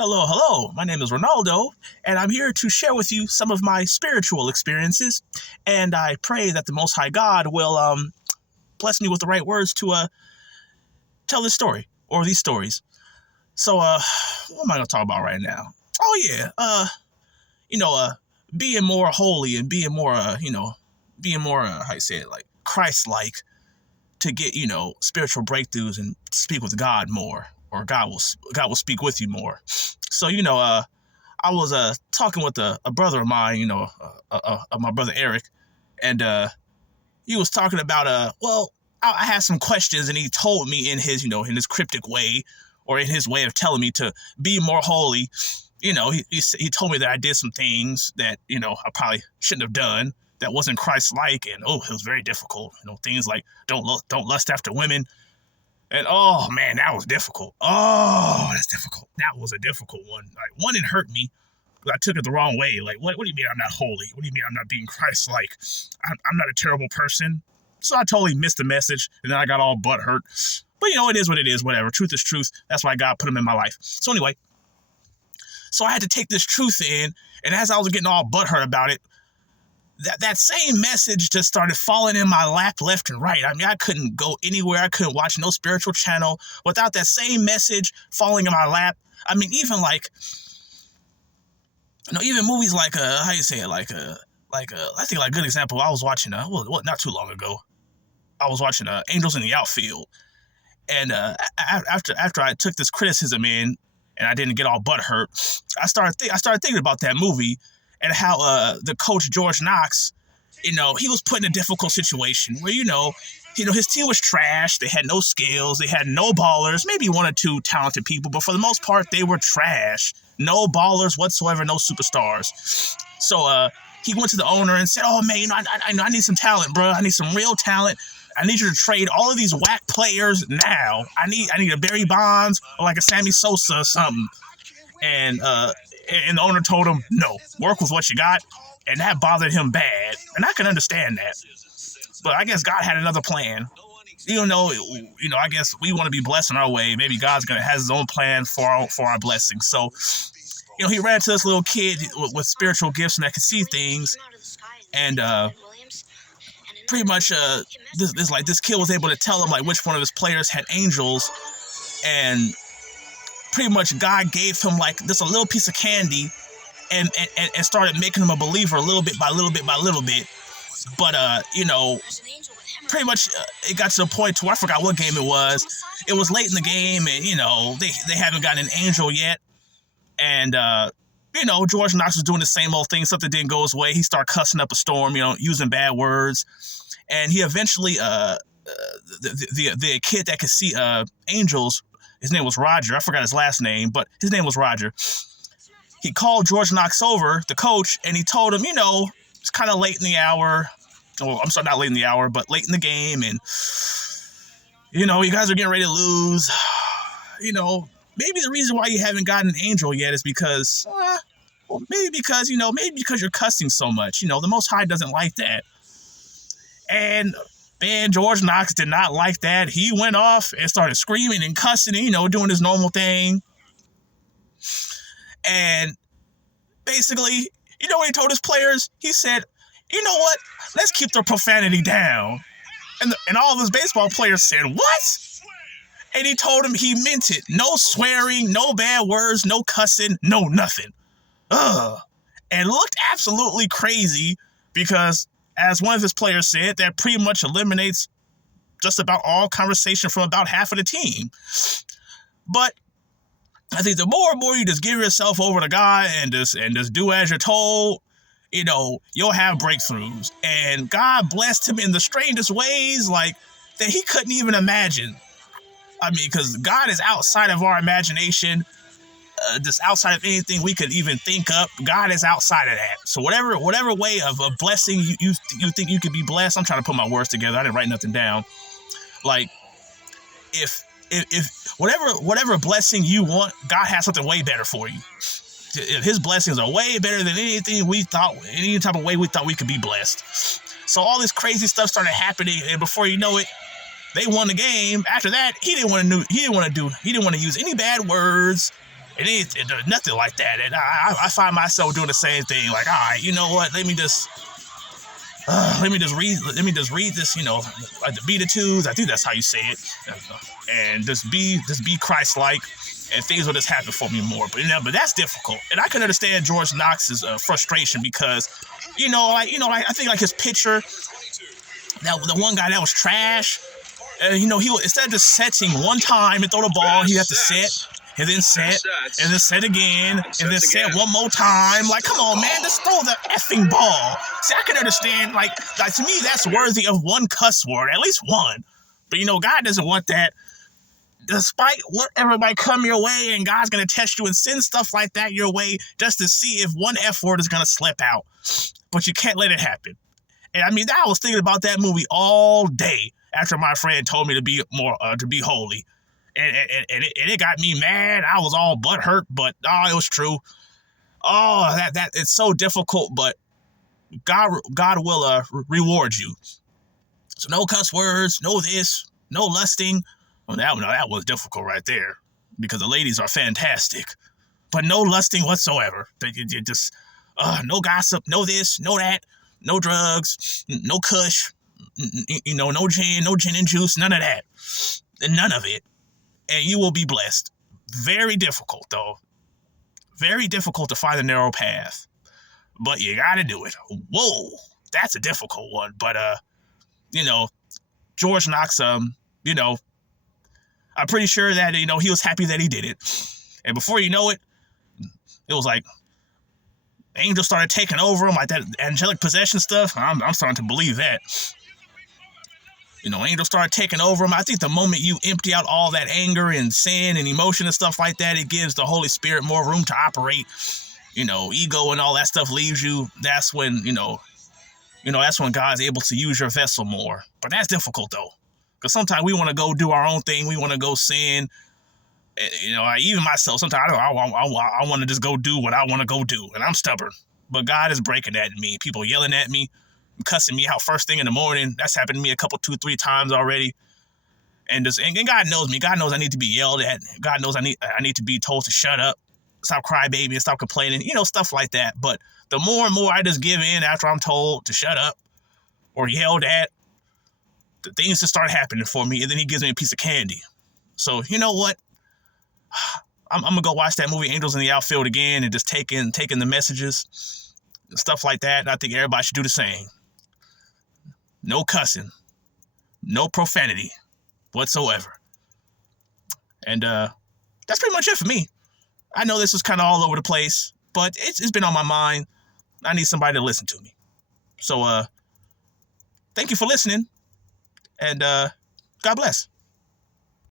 Hello, hello. My name is Ronaldo, and I'm here to share with you some of my spiritual experiences. And I pray that the Most High God will bless me with the right words to tell this story or these stories. So, what am I gonna talk about right now? Oh yeah, you know, uh, being more holy and being more, being more, how you say it, like Christ-like to get spiritual breakthroughs and speak with God more, or God will speak with you more. So I was talking with a brother of mine, my brother Eric, and he was talking about I had some questions, and he told me in his in his cryptic way, or in his way of telling me to be more holy. He told me that I did some things that I probably shouldn't have done, that wasn't Christ-like, and it was very difficult. Things like don't lust after women. And oh man, that was difficult. Oh, that's difficult. That was a difficult one. Like, one, it hurt me because I took it the wrong way. Like, what do you mean I'm not holy? What do you mean I'm not being Christ-like? I'm not a terrible person. So I totally missed the message, and then I got all butt hurt. But it is what it is. Whatever. Truth is truth. That's why God put him in my life. So anyway, so I had to take this truth in, and as I was getting all butt hurt about it, that same message just started falling in my lap left and right. I mean, I couldn't go anywhere. I couldn't watch no spiritual channel without that same message falling in my lap. I mean, even even movies like how you say it, I think like a good example. I was watching not too long ago. I was watching Angels in the Outfield, and after I took this criticism in and I didn't get all butt hurt, I started thinking about that movie. And how the coach George Knox, he was put in a difficult situation where his team was trash. They had no skills. They had no ballers. Maybe one or two talented people, but for the most part, they were trash. No ballers whatsoever. No superstars. So he went to the owner and said, "Oh man, I need some talent, bro. I need some real talent. I need you to trade all of these whack players now. I need a Barry Bonds or like a Sammy Sosa or something." And the owner told him, "No, work with what you got," and that bothered him bad. And I can understand that, but I guess God had another plan. I guess we want to be blessed in our way. Maybe God's has His own plan for our blessings. So, he ran to this little kid with spiritual gifts and that could see things, and pretty much this kid was able to tell him like which one of his players had angels, and pretty much God gave him like just a little piece of candy and started making him a believer little bit by little bit by little bit. But, pretty much it got to the point to where I forgot what game it was. It was late in the game, and, they haven't gotten an angel yet. And, George Knox was doing the same old thing. Something didn't go his way. He started cussing up a storm, using bad words. And he eventually, the kid that could see angels, his name was Roger. I forgot his last name, but his name was Roger. He called George Knox over, the coach, and he told him, it's kind of late in the hour. Well, I'm sorry, not late in the hour, but late in the game. And, you guys are getting ready to lose. Maybe the reason why you haven't gotten an angel yet is because, maybe because you're cussing so much. The Most High doesn't like that. And man, George Knox did not like that. He went off and started screaming and cussing and, doing his normal thing. And basically, what he told his players? He said, "You know what? Let's keep the profanity down." And all of his baseball players said, "What?" And he told him he meant it. No swearing, no bad words, no cussing, no nothing. And looked absolutely crazy because, as one of his players said, that pretty much eliminates just about all conversation from about half of the team. But I think the more and more you just give yourself over to God and just do as you're told, you'll have breakthroughs. And God blessed him in the strangest ways, like that he couldn't even imagine. I mean, because God is outside of our imagination, just outside of anything we could even think up. God is outside of that. So whatever way of a blessing you think you could be blessed, I'm trying to put my words together. I didn't write nothing down. Like, if whatever blessing you want, God has something way better for you. His blessings are way better than anything we thought, any type of way we thought we could be blessed. So all this crazy stuff started happening, and before you know it, they won the game. After that, he didn't want to use any bad words There's nothing like that. And I find myself doing the same thing. Like, all right, you know what? Let me just read this. You know, like the Beatitudes. I think that's how you say it. And just be Christ-like, and things will just happen for me more. But that's difficult. And I can understand George Knox's frustration because, I think like his pitcher, that the one guy that was trash. He would, instead of just setting one time and throw the ball, he'd have to set, and then set, and then set again, and then set one more time. Like, come on, man, just throw the effing ball. See, I can understand, like to me, that's worthy of one cuss word, at least one. But, God doesn't want that. Despite whatever might come your way, and God's going to test you and send stuff like that your way just to see if one F word is going to slip out. But you can't let it happen. And I mean, I was thinking about that movie all day after my friend told me to be holy. And it got me mad. I was all butthurt, but it was true. Oh, that it's so difficult, but God will reward you. So no cuss words, no this, no lusting. Well, that was difficult right there, because the ladies are fantastic, but no lusting whatsoever. You just no gossip, no this, no that, no drugs, no kush, no gin and juice, none of that, none of it, and you will be blessed. Very difficult, though. Very difficult to find a narrow path, but you gotta do it. Whoa, that's a difficult one. But George Knox, I'm pretty sure that, he was happy that he did it. And before you know it, it was like angels started taking over him, like that angelic possession stuff. I'm starting to believe that. Angels started taking over him. I think the moment you empty out all that anger and sin and emotion and stuff like that, it gives the Holy Spirit more room to operate. Ego and all that stuff leaves you. That's when, that's when God's able to use your vessel more. But that's difficult, though. Because sometimes we want to go do our own thing. We want to go sin. Even myself, sometimes I want to just go do what I want to go do. And I'm stubborn. But God is breaking that in me. People yelling at me, cussing me out first thing in the morning. That's happened to me 2-3 times already. And God knows me. God knows I need to be yelled at. God knows I need to be told to shut up, stop crybaby, and stop complaining. Stuff like that. But the more and more I just give in after I'm told to shut up or yelled at, the things just start happening for me, and then he gives me a piece of candy. So, you know what? I'm going to go watch that movie Angels in the Outfield again and just take in the messages and stuff like that. And I think everybody should do the same. No cussing. No profanity whatsoever. And that's pretty much it for me. I know this was kind of all over the place, but it's been on my mind. I need somebody to listen to me. So, thank you for listening. And God bless.